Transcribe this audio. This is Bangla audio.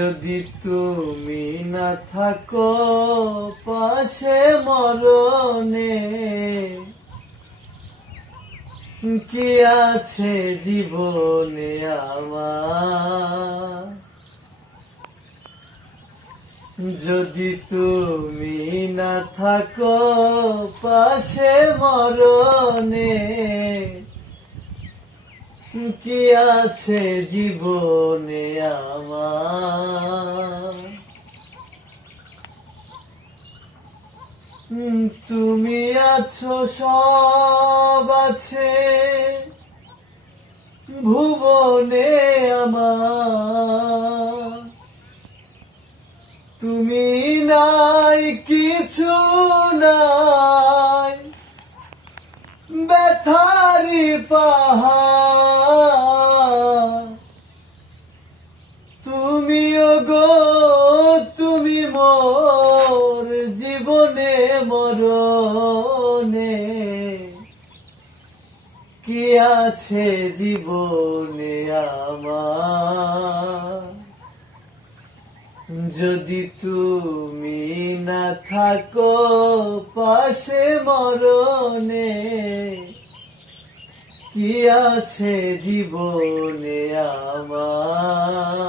যদি তুমি না থাকো পাশে মরণে, কি আছে জীবনে আমার? যদি তুমি না থাকো পাশে মরণে, কি আছে জীবনে আমার? তুমি আছো সব আছে ভুবনে আমার, তুমি নাই কিছু নাই, ব্যথারি পাহাড় তুমি ওগো, তুমি মোর জীবনে মরণে, কি আছে জীবনে আমার? যদি তুমি না থাকো পাশে মরণে, কি আছে জীবনে আমার?